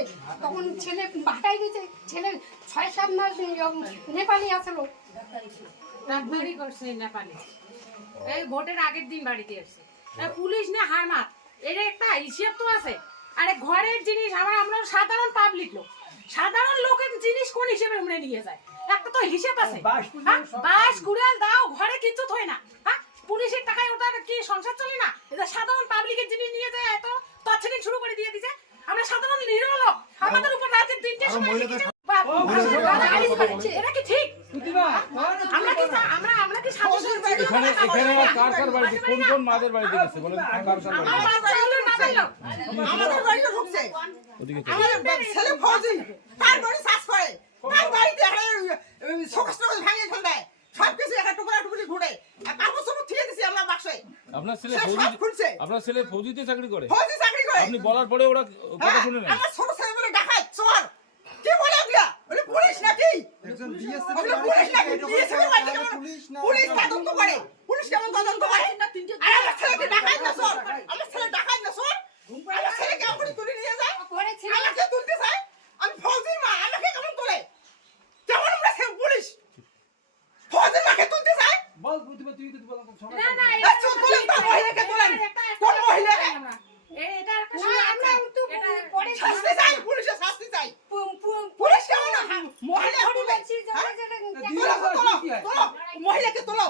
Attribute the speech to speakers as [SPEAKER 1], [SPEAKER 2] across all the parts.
[SPEAKER 1] থেকে তখন ছেলে বাটাই গেছে ছেলে ছয় সাত মাস নেপালি আসলো।
[SPEAKER 2] ডাক্তারি করছে নেপালে। এই ভোটের আগের দিন বাড়িতে আসছে পুলিশ না হারমাত এর একটা হিসেব তো আছে। আরে ঘরের জিনিস আমরা আমরা সাধারণ পাবলিক লোক। সাধারণ লোকের জিনিস কোন হিসেবে আমরা নিয়ে যায় একটা তো হিসেব আছে। হ্যাঁ? বাস গুড়াল দাও ঘরে কিছু থই না। হ্যাঁ পুলিশের টাকায় ওটার কি সংসার চলে না? এটা সাধারণ পাবলিকের জিনিস নিয়ে যায় এত। তছনি শুরু করে দিয়ে দিছে আমরা সাধারণ নিরীহ লোক আমাদের উপর রাতের তিনটে সময় শিখেছে। বাপ, এটা কি ঠিক? আমরা কি আমরা আমরা কি
[SPEAKER 3] এখানে এখানে কার কার বাড়িতে কোন কোন মাদের বাড়িতে গেছে? বলেন কার কার বাড়িতে
[SPEAKER 2] আমার বাচ্চা হলো না পাইলো
[SPEAKER 4] আমাদের বাড়িতে ঢুকছে।
[SPEAKER 3] ওদিকে
[SPEAKER 4] আমার ছেলে ফৌজি। তার বাড়ি শ্বাস করে? তার বাড়িতে শোকস টোকস ভাঙিয়ে ফেলবে? সব একটা টুকরা টুকরি ঘুরে। আর কাপড় সব থিয়ে দিছি আমরা বাক্সে।
[SPEAKER 3] আপনার ছেলে ফৌজি আপনার ছেলে ফৌজিতে চাকরি করে?
[SPEAKER 4] ফৌজি চাকরি করে।
[SPEAKER 3] আপনি বলার পরে ওরা কথা
[SPEAKER 4] হ্যাঁ,
[SPEAKER 3] শুনে নেন
[SPEAKER 4] আমার ছোট ছেলে বলে ডাকাত চোর কি বলে ওগুলা বলে পুলিশ নাকি
[SPEAKER 5] একজন বিএসএফ
[SPEAKER 4] ওগুলো পুলিশ নাকি বিএসএফ বাড়িতে কেমন
[SPEAKER 5] পুলিশ না
[SPEAKER 4] পুলিশ তদন্ত করে পুলিশ কেমন তদন্ত করে আর আমার ছেলেকে ডাকাত না চোর আমার ছেলে ডাকাত না চোর আমার ছেলে কেমন করে তুলে নিয়ে যায়
[SPEAKER 1] করেছে
[SPEAKER 4] আমাকে তুলতে চায় আমি ফৌজির মা আমাকে কেমন তোলে কেমন আমরা সে পুলিশ ফৌজির মাকে তুলতে চায়
[SPEAKER 5] বল প্রতিভা তুই তো বল সবাই
[SPEAKER 2] না না
[SPEAKER 4] এ চুপ করুন, তার মহিলাকে তোলেন। কোন মহিলা?
[SPEAKER 2] এটা একটা
[SPEAKER 1] আমরা তো পরে
[SPEAKER 4] শাস্তি চাই পুলিশের শাস্তি চাই। পুলিশ কেমন মহিলা
[SPEAKER 1] ধরে
[SPEAKER 4] তুলে
[SPEAKER 1] বলছি যে ওরা যেটা
[SPEAKER 4] তোলো তোলো তোলো মহিলাকে তোলো।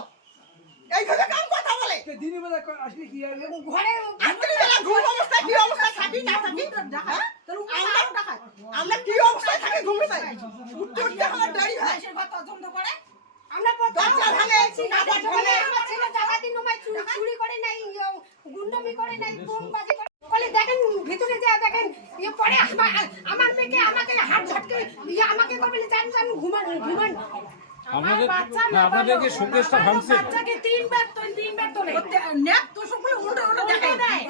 [SPEAKER 4] এইভাবে কাম কথা বলে।
[SPEAKER 5] দিনের আসলে কি আর
[SPEAKER 1] ঘরে
[SPEAKER 4] রাত্রি বেলা ঘুম অবস্থায় কি অবস্থায় থাকি না থাকি? হ্যাঁ? আমরা আমরা কি অবস্থায় থাকি? ঘুমে যাই উঠতে উঠতে আমার দেরি হয়
[SPEAKER 1] আমরা প্রথম
[SPEAKER 4] দরজা ভাঙে, কাপড় ভাঙে।
[SPEAKER 1] আমার ছেলে ডাকাতি নমায় চুরি চুরি করে নাই ইয়ে, গুন্ডামি করে নাই বোমবাজি করে বলে দেখেন ভিতরে যা দেখেন ইয়ে পরে আমার আমার পেটে আমাকে হাত ঝটকে ইয়ে আমাকে করবে জান জান ঘুমান ঘুমান
[SPEAKER 2] আমার
[SPEAKER 3] আপনাদের না আপনাদের কি শোকেসটা ভাঙছে।
[SPEAKER 2] বাচ্চাকে তিনবার তো তিনবার তোলে
[SPEAKER 4] নেক তো সকলে উল্টো উল্টো দেখায়।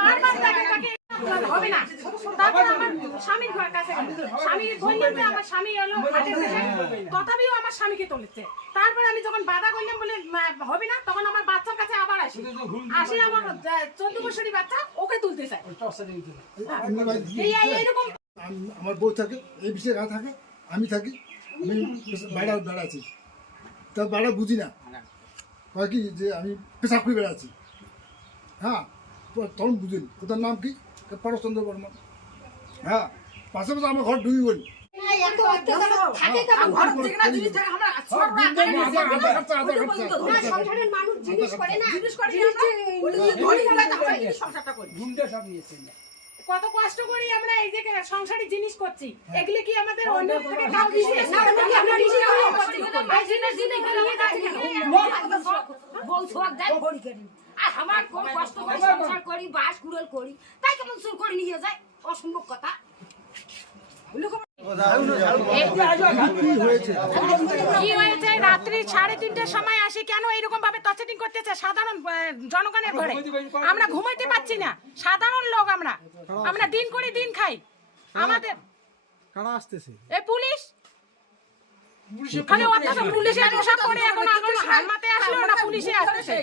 [SPEAKER 2] বারবার তাকে তাকে হবে না। তারপর আমার স্বামীর ঘর কাছে আমার স্বামী তথাপিও আমার স্বামীকে তুলেছে। তারপর আমি যখন বাধা করলাম বলে হবে না তখন আমার বাচ্চার কাছে আবার আসি। আসি আমার চোদ্দ বছরই বাচ্চা ওকে তুলতে চাই এইরকম
[SPEAKER 6] আমার বউ থাকে এই বিষয়ে থাকে আমি থাকি। আমি বাইরে বেড়াচ্ছি তা বাইরে বুঝি না। কয় কি যে আমি পেশাব করে বেড়াচ্ছি হ্যাঁ তখন বুঝিনি। তার নাম কি? পরশচন্দ্র বর্মা হ্যাঁ পাশে পাশে আমার ঘর ঢুকি বলি আধার খরচা
[SPEAKER 1] না সংসারের মানুষ জিনিস করে না।
[SPEAKER 4] জিনিস করে সংসারটা করি।
[SPEAKER 5] সব নিয়েছেন
[SPEAKER 2] কত কষ্ট করি আমরা এই যে সংসারে জিনিস করছি এগুলি কি আমাদের অন্য থেকে কাউ দিছে না আমরা কি আমরা নিজে করছি এই জিনিস গেলে
[SPEAKER 7] বউ ছোক যায় ভরি করি আর আমার কোন কষ্ট করে সংসার করি বাস কুড়ল করি তাই কেমন সুর করে নিয়ে যায় অসম্ভব কথা
[SPEAKER 2] কি হয়েছে? রাত্রি সাড়ে তিনটের সময় আসি কেন এইরকম ভাবে টর্চারিং করতেছে সাধারণ জনগণের ঘরে? আমরা ঘুমাইতে পারছি না। সাধারণ লোক আমরা। আমরা দিন করে দিন খাই। আমাদের
[SPEAKER 5] কারা আসতেছে?
[SPEAKER 2] এই পুলিশ খালি অত্যাচার পুলিশের পোশাক পরে এখন এখন হালমাতে আসলো না পুলিশে আসতেছে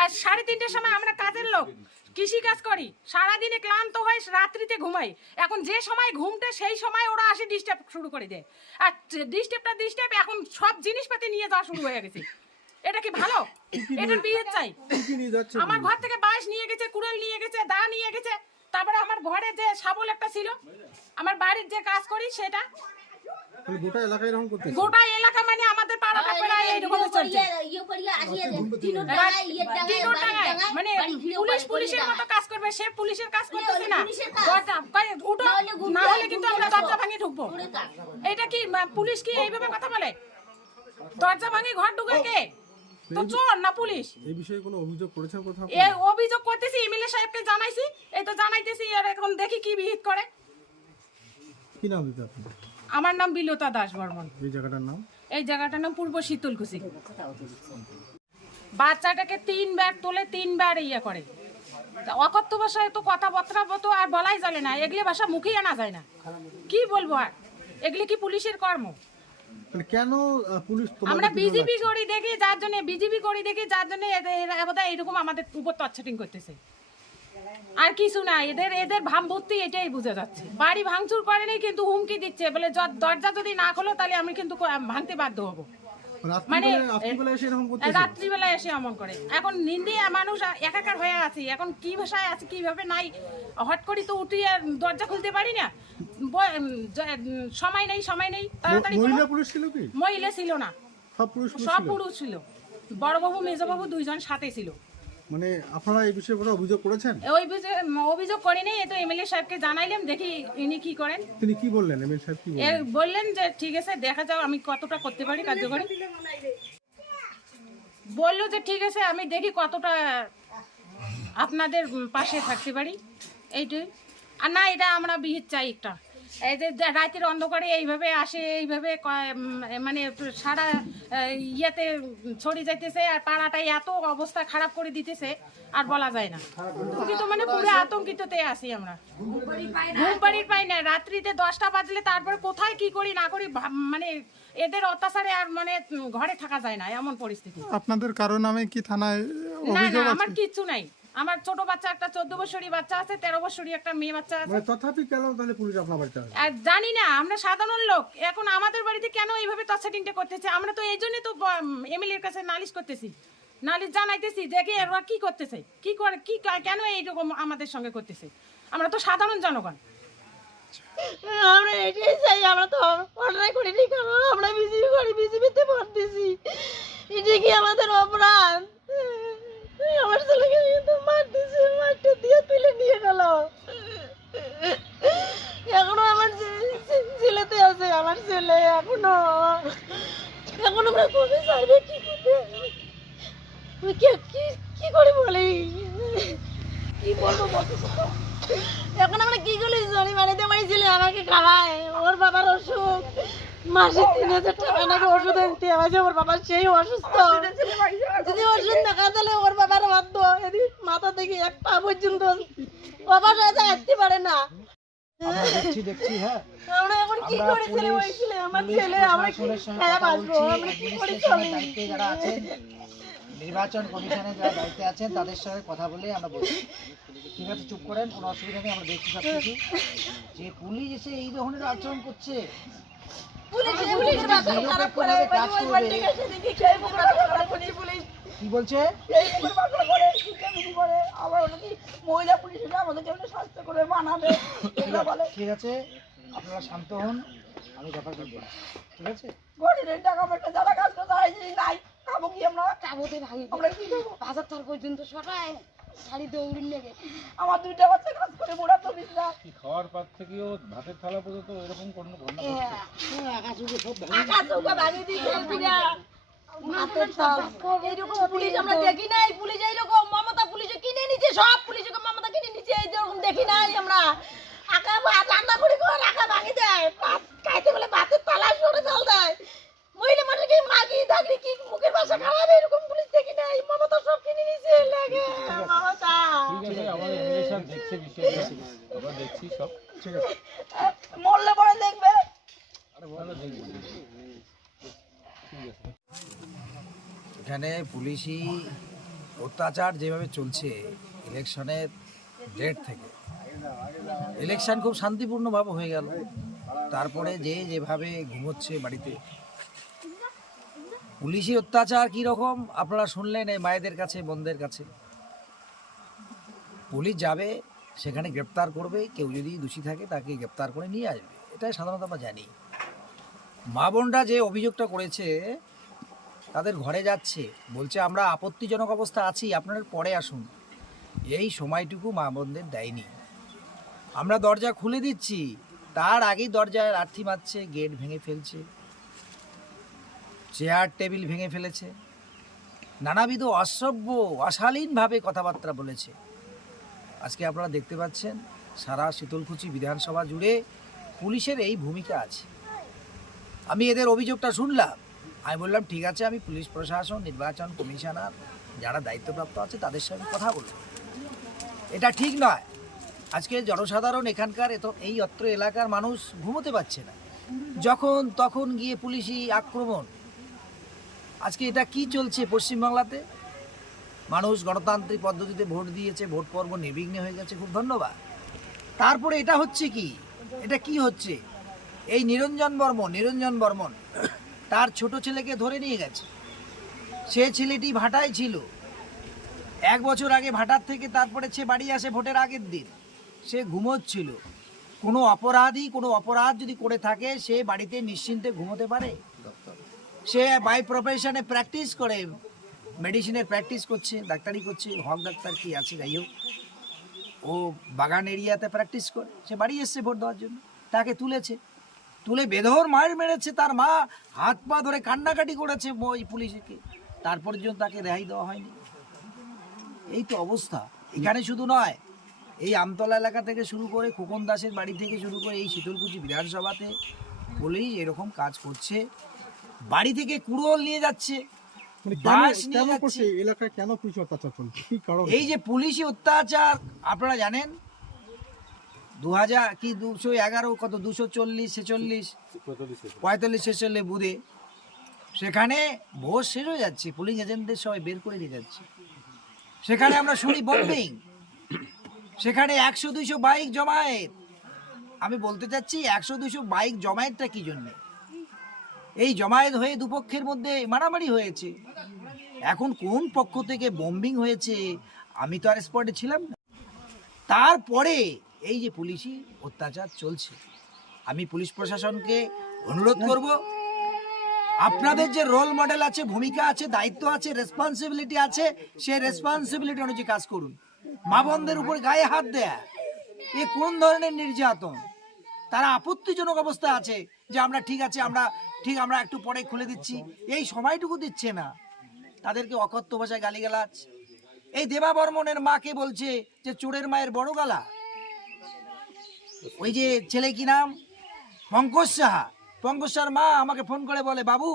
[SPEAKER 2] আর সাড়ে তিনটের সময় আমরা কাজের লোক কৃষি কাজ করি সারাদিনে ক্লান্ত হয়ে রাত্রিতে ঘুমাই। এখন যে সময় ঘুমতে সেই সময় ওরা আসে ডিস্টার্ব শুরু করে দেয়। আর ডিস্টার্বটা ডিস্টার্ব এখন সব জিনিসপাতি নিয়ে যাওয়া শুরু হয়ে গেছে। এটা কি ভালো? এটার বিয়ে চাই। আমার ঘর থেকে বাঁশ নিয়ে গেছে কুড়াল নিয়ে গেছে দা নিয়ে গেছে। তারপরে আমার ঘরে যে শাবল একটা ছিল আমার বাড়ির যে কাজ করি সেটা
[SPEAKER 5] গোটা এলাকায় এরকম করতেছে?
[SPEAKER 2] গোটা এলাকা মানে আমাদের পাড়াটা প্রায় এইরকম চলছে।
[SPEAKER 7] ইয়ে ইয়ে টাকায়
[SPEAKER 2] মানে পুলিশ পুলিশের মতো কাজ করবে সে পুলিশের কাজ করতেছে না। উঠো
[SPEAKER 7] না হলে
[SPEAKER 2] কিন্তু আমরা দরজা। ভাঙে ঢুকবো। এটা কি পুলিশ কি এইভাবে কথা বলে? দরজা ভাঙে ঘর ঢুকে কে? তো চোর না পুলিশ?
[SPEAKER 5] এই বিষয়ে কোনো অভিযোগ করেছেন কোথাও
[SPEAKER 2] এ অভিযোগ করতেছি এমএলএ সাহেবকে জানাইছি এই তো জানাইতেছি আর এখন দেখি কি বিহিত করে।
[SPEAKER 5] কি নাম দিতে আপনি
[SPEAKER 2] আমার নাম বিলতা দাস বর্মন
[SPEAKER 5] এই জায়গাটার নাম?
[SPEAKER 2] এই জায়গাটার নাম পূর্ব শীতলকুচি। বাচ্চাটাকে তিনবার তোলে তিনবার ইয়ে করে। অকথ্য ভাষায় তো কথাবার্তা মতো আর বলাই চলে না। এগুলি ভাষা মুখেই আনা যায় না। কি বলব আর? এগুলি কি পুলিশের কর্ম?
[SPEAKER 5] কেন পুলিশ
[SPEAKER 2] আমরা
[SPEAKER 5] লাগছে?
[SPEAKER 2] করি দেখি যার জন্য বিজেপি করি দেখি যার জন্য এরকম আমাদের উপর টর্চারিং করতেছে। আর কিছু না এদের এদের ভাবমূর্তি এটাই বোঝা যাচ্ছে। বাড়ি ভাঙচুর করেনি কিন্তু হুমকি দিচ্ছে। বলে দরজা যদি না খোলো তাহলে আমি কিন্তু ভাঙতে বাধ্য হব। মানে
[SPEAKER 5] রাত্রিবেলা রাত্রিবেলা এসে এরকম করতেছে?
[SPEAKER 2] রাত্রিবেলা এসে এমন করে। এখন নিন্দিয়া মানুষ একাকার হয়ে আছে। এখন কি ভাষায় আছে কীভাবে নাই? হট করি তো উঠিয়ে দরজা খুলতে পারি না। সময় নেই সময় নেই। তাড়াতাড়ি
[SPEAKER 5] মহিলা ছিল
[SPEAKER 2] না।
[SPEAKER 5] সব পুরুষ ছিল।
[SPEAKER 2] বড়বাবু মেজবাবু দুইজন সাথে ছিল।
[SPEAKER 5] মানে আপনারা এই বিষয়ে কোনো অভিযোগ করেছেন?
[SPEAKER 2] ওই বিষয়ে অভিযোগ করিনি এই তো এমএলএ সাহেবকে জানাইলাম দেখি ইনি কি করেন।
[SPEAKER 5] তিনি কি বললেন? এমএল সাহেব কি বললেন?
[SPEAKER 2] বললেন যে ঠিক আছে দেখা যাও আমি কতটা করতে পারি কার্যকরী। বলল যে ঠিক আছে আমি দেখি কতটা আপনাদের পাশে থাকতে পারি। এইটাই। আর না এটা আমরা বিহিত চাই একটা। এই যে রাতের অন্ধকারে এইভাবে আসে এইভাবে মানে সারা ইয়েতে ছড়িয়ে যাইতেছে আর পাড়াটাই এত অবস্থা খারাপ করে দিতেছে আর বলা যায় না। কিন্তু মানে পুরো আতঙ্কিততে আছি আমরা। ঘুম বাড়ির পাই না রাত্রিতে দশটা বাজলে তারপরে কোথায় কি করি না করি মানে এদের অত্যাচারে আর মানে ঘরে থাকা যায় না এমন পরিস্থিতি।
[SPEAKER 8] আপনাদের কারও নামে কি থানায়
[SPEAKER 2] না না আমার কিচ্ছু নাই। আমার ছোট বাচ্চা একটা চোদ্দ বছরই বাচ্চা আছে তেরো বছরই একটা মেয়ে বাচ্চা আছে।
[SPEAKER 5] মানে তথাপি কেন তাহলে পুলিশ আপনার বাড়িতে
[SPEAKER 2] আর জানি না আমরা সাধারণ লোক। এখন আমাদের বাড়িতে কেন এইভাবে তছাটিংটা করতেছে? আমরা তো এই জন্যই তো এমএলএর কাছে নালিশ করতেছি। নালিশ জানাইতেছি দেখে এরা কি করতেছে? কি করে কি কেন এইরকম আমাদের সঙ্গে করতেছে? আমরা তো সাধারণ জনগণ।
[SPEAKER 9] আমরা এটাই চাই আমরা তো অন্যায় করিনি কেন আমরা বিজেপি করি বিজেপিতে ভোট দিছি। এটা কি আমাদের অপরাধ? ওর বাবার অসুখ। মাসে তিন হাজার টাকা নাকি ওষুধ ওর বাবা সেই অসুস্থ। যদি ওষুধ দেখা তাহলে ওর বাবার বাধ্য। মাথা থেকে এক পা পর্যন্ত সাথে আসতে পারে না।
[SPEAKER 10] দেখছি দেখছি হ্যাঁ।
[SPEAKER 9] আমরা এখন কি করে ছেলে ওই আমার ছেলে আমরা কি
[SPEAKER 10] প্রশাসনের সঙ্গে কথা বলছি।
[SPEAKER 9] আমরা কি করে চলি?
[SPEAKER 10] দায়িত্বে যারা আছেন নির্বাচন কমিশনের যারা দায়িত্বে আছেন তাদের সঙ্গে কথা বলে আমরা বলছি। ঠিক আছে চুপ করেন? কোনো অসুবিধা নেই আমরা দেখছি সব কিছু। যে পুলিশ এসে এই ধরনের আচরণ করছে
[SPEAKER 9] পুলিশ পুলিশের বাচ্চা খারাপ
[SPEAKER 10] কি বলছে?
[SPEAKER 9] এই করে বাচ্চা করে শিক্ষাবিধি করে আবার নাকি মহিলা পুলিশ এসে আমাদেরকে বলে স্বাস্থ্য করে বলে।
[SPEAKER 10] ঠিক আছে আপনারা শান্ত হন আমি ব্যাপারটা বলছি ঠিক আছে?
[SPEAKER 9] গরিবের টাকা পয়সা যারা কাজ করে তারা জিনিস নাই খাব কি আমরা?
[SPEAKER 7] তাবতে ভাঙি
[SPEAKER 9] আমরা কি খাব?
[SPEAKER 7] বাজার তার পর্যন্ত সকায় শাড়ি দৌড়ি নেবে
[SPEAKER 9] আমার দুইটা বাচ্চা কাজ করে মোড়া তো না
[SPEAKER 3] কি খাওয়ার পাত থেকেও ভাতের থালা পর্যন্ত এরকম কোনো ঘটনা
[SPEAKER 9] দিয়েছে। পুরা হাতের তাল এইরকম পুলিশ আমরা দেখি নাই পুলিশ এইরকম মমতা পুলিশে কিনে নিচ্ছে সব পুলিশ মমতা কিনে নিচ্ছে এইরকম দেখি নাই আমরা। আঁকা ভাত রান্না করে করে আঁকা ভাঙি দেয়। ভাত খাইতে বলে ভাতের তালা সরে চাল দেয়। মহিলা মানুষকে মাগি থাকলে কি মুখের ভাষা খারাপ? এরকম পুলিশ দেখি নাই। মমতা সব কিনে নিচ্ছে লাগে মমতা।
[SPEAKER 3] ঠিক আছে আমাদের দেখছে বিষয়টা। আমরা দেখছি সব।
[SPEAKER 10] ঠিক আছে
[SPEAKER 9] মরলে পরে দেখবে
[SPEAKER 3] ভালো দেখব ঠিক আছে
[SPEAKER 10] এখানে পুলিশি অত্যাচার যেভাবে চলছে ইলেকশনের ডেট থেকে। ইলেকশন খুব শান্তিপূর্ণভাবে হয়ে গেল। তারপরে যে যেভাবে ঘুমোচ্ছে বাড়িতে। পুলিশি অত্যাচার কী রকম? আপনারা শুনলেন এই মায়েদের কাছে, বোনদের কাছে। পুলিশ যাবে, সেখানে গ্রেপ্তার করবে। কেউ যদি দোষী থাকে, তাকে গ্রেপ্তার করে নিয়ে আসবে। এটাই সাধারণত আমরা জানি। মা বোনরা যে অভিযোগটা করেছে তাদের ঘরে যাচ্ছে। বলছে, আমরা আপত্তিজনক অবস্থা আছি, আপনারা পরে আসুন। এই সময়টুকু মা বোনদের দেয়নি। আমরা দরজা খুলে দিচ্ছি। তার আগেই দরজায় লাথি মারছে, গেট ভেঙে ফেলছে, চেয়ার, টেবিল ভেঙে ফেলেছে, নানাবিধ অসভ্য, অশালীনভাবে কথাবার্তা বলেছে। আজকে আপনারা দেখতে পাচ্ছেন, সারা শীতলকুচি বিধানসভা জুড়ে পুলিশের এই ভূমিকা আছে। আমি এদের অভিযোগটা শুনলাম। আমি বললাম, ঠিক আছে, আমি পুলিশ প্রশাসন, নির্বাচন কমিশনার, যারা দায়িত্বপ্রাপ্ত আছে, তাদের সঙ্গে কথা বলব। এটা ঠিক নয়। আজকে জনসাধারণ এখানকার এত, এই অত্র এলাকার মানুষ ঘুমোতে পারছে না। যখন তখন গিয়ে পুলিশি আক্রমণ। আজকে এটা কি চলছে পশ্চিমবাংলাতে? মানুষ গণতান্ত্রিক পদ্ধতিতে ভোট দিয়েছে, ভোট পর্ব নির্বিঘ্নে হয়ে গেছে, খুব ধন্যবাদ। তারপরে এটা হচ্ছে কি? এটা কি হচ্ছে? এই নিরঞ্জন বর্মন নিরঞ্জন বর্মন তার ছোট ছেলেকে ধরে নিয়ে গেছে। সে ছেলেটি ভাটায় ছিল। এক বছর আগে ভাটার থেকে তারপরে সে বাড়ি আসে ভোটের আগের দিন। সে ঘুমোচ্ছিল। কোনো অপরাধী, কোনো অপরাধ যদি করে থাকে, সে বাড়িতে নিশ্চিন্তে ঘুমোতে পারে? সে বাই প্রফেশনে প্র্যাকটিস করে মেডিসিনের প্র্যাকটিস করছে, ডাক্তারি করছে, হক ডাক্তার কি আছে, যাই হোক। ও বাগান এরিয়াতে প্র্যাকটিস করে। সে বাড়ি এসছে ভোট দেওয়ার জন্য। তাকে তুলেছে। তুলে বেধর মায়ের মেরেছে তার মা। হাত পা ধরে কান্নাকাটি করেছে ওই পুলিশকে। তারপর জন্য তাকে রেহাই দেওয়া হয়নি। এই তো অবস্থা। এখানে শুধু নয় এই আমতলা এলাকা থেকে শুরু করে খোকন দাসের বাড়ি থেকে শুরু করে এই শীতলকুচি বিধানসভাতে বলেই এরকম কাজ করছে। বাড়ি থেকে কুড়োল নিয়ে যাচ্ছে
[SPEAKER 5] মানে এই
[SPEAKER 10] যে পুলিশি অত্যাচার আপনারা জানেন দু হাজার কি দুশো এগারো, কত? দুশো চল্লিশ, ছেচল্লিশ, পঁয়তাল্লিশ, ছেচল্লিশ বুধে। সেখানে ভোট শেষ হয়ে যাচ্ছে, পুলিশ এজেন্টদের সবাই বের করে দিয়ে যাচ্ছে। সেখানে আমরা শুনি বম্বিং সেখানে একশো দুইশো বাইক জমায়েত। আমি বলতে চাচ্ছি, একশো দুইশো বাইক জমায়েতটা কি জন্যে? এই জমায়েত হয়ে দুপক্ষের মধ্যে মারামারি হয়েছে। এখন কোন পক্ষ থেকে বম্বিং হয়েছে, আমি তো আর স্পটে ছিলাম না। তারপরে এই যে পুলিশি অত্যাচার চলছে, আমি পুলিশ প্রশাসনকে অনুরোধ করব, আপনাদের যে রোল মডেল আছে, ভূমিকা আছে, দায়িত্ব আছে রেসপন্সিবিলিটি আছে, সেই রেসপন্সিবিলিটি অনুযায়ী কাজ করুন। মা বোনদের উপর গায়ে হাত দেয়া। এ কোন ধরনের নির্যাতন? তারা আপত্তিজনক অবস্থা আছে যে আমরা ঠিক আছে, আমরা ঠিক, আমরা একটু পরে খুলে দিচ্ছি। এই সময়টুকু দিচ্ছে না। তাদেরকে অকথ্য ভাষায় গালিগালাজ। এই দেবা বর্মনের মাকে বলছে যে চোরের মায়ের বড় গালা। ওই যে ছেলে কি নাম? পঙ্কজ সাহা। পঙ্কজ সাহার মা আমাকে ফোন করে বলে, বাবু,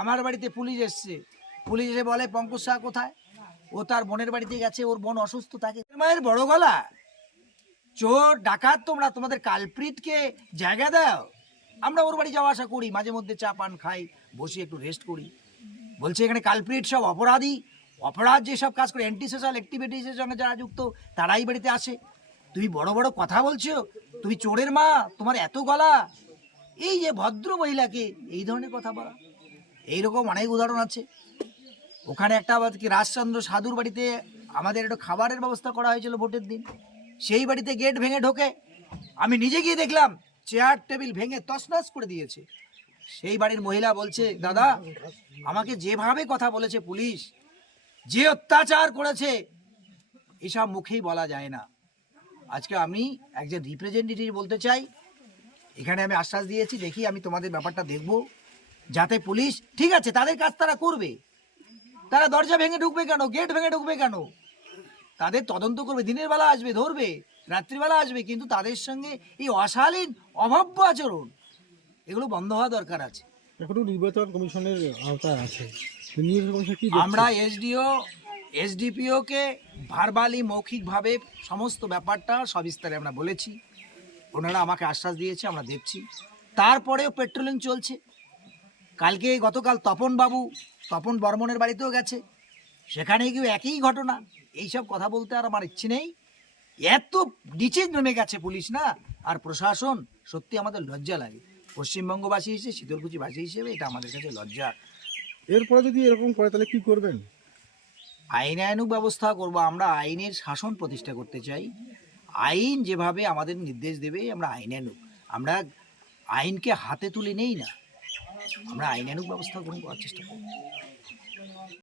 [SPEAKER 10] আমার বাড়িতে পুলিশ এসছে। পুলিশ এসে বলে, পঙ্কজ সাহা কোথায়? ও তার বোনের বাড়িতে গেছে, ওর বোন অসুস্থ থাকে মায়ের বড় গলা। চোর, ডাকাত, তোমরা তোমাদের কালপ্রিটকে জায়গা দাও। আমরা ওর বাড়ি যাওয়া আসা করি, মাঝে মধ্যে চা পান খাই, বসে একটু রেস্ট করি। বলছে, এখানে কালপ্রিট সব অপরাধী। অপরাধ যেসব কাজ করে অ্যান্টি সোশ্যাল অ্যাক্টিভিটিসের যারা যুক্ত, তারাই বাড়িতে আসে। তুমি বড় বড় কথা বলছো? তুমি চোরের মা, তোমার এত গলা। এই যে ভদ্র মহিলাকে, এই ধরনের কথা বলা। এইরকম অনেক উদাহরণ আছে। ওখানে একটা কি রাজচন্দ্র সাধুর বাড়িতে আমাদের একটু খাবারের ব্যবস্থা করা হয়েছিল ভোটের দিন। সেই বাড়িতে গেট ভেঙে ঢোকে। আমি নিজে গিয়ে দেখলাম, চেয়ার টেবিল ভেঙে তছনছ করে দিয়েছে। সেই বাড়ির মহিলা বলছে, দাদা, আমাকে যেভাবে কথা বলেছে পুলিশ, যে অত্যাচার করেছে, এসব মুখেই বলা যায় না। আজকে আমি একজন রিপ্রেজেন্টেটিভ বলতে চাই এখানে আমি আশ্বাস দিয়েছি দেখি আমি তোমাদের ব্যাপারটা দেখব যাতে পুলিশ ঠিক আছে তাদের কাজ তারা করবে। তারা দরজা ভেঙে ঢুকবে কেন? গেট ভেঙে ঢুকবে কেন? তাদের তদন্ত করবে দিনের বেলা আসবে ধরবে রাত্রিবেলা আসবে কিন্তু তাদের সঙ্গে এই অশালীন অভাব্য আচরণ এগুলো বন্ধ হওয়া দরকার আছে।
[SPEAKER 5] এখনও নির্বাচন কমিশনের আওতায় আছে?
[SPEAKER 10] আমরা এসডিও এসডিপিওকে ভারবালি মৌখিকভাবে সমস্ত ব্যাপারটা সবিস্তারে আমরা বলেছি। ওনারা আমাকে আশ্বাস দিয়েছে, আমরা দেখছি। তারপরেও পেট্রোলিং চলছে। কালকে গতকাল তপন বাবু তপন বর্মনের বাড়িতেও গেছে। সেখানে গিয়ে একই ঘটনা। এইসব কথা বলতে আর আমার ইচ্ছে নেই। এত নিচে নেমে গেছে পুলিশ না? আর প্রশাসন, সত্যি আমাদের লজ্জা লাগে। পশ্চিমবঙ্গবাসী হিসেবে শীতলকুচিবাসী হিসেবে এটা আমাদের কাছে লজ্জা।
[SPEAKER 5] এরপরে যদি এরকম করে, তাহলে কি করবেন?
[SPEAKER 10] আইনানুগ ব্যবস্থা করব, আমরা আইনের শাসন প্রতিষ্ঠা করতে চাই। আইন যেভাবে আমাদের নির্দেশ দেবে, আমরা আইনানুগ আমরা আইনকে হাতে তুলে নেই না। আমরা আইনানুক ব্যবস্থা গ্রহণ করার চেষ্টা করব।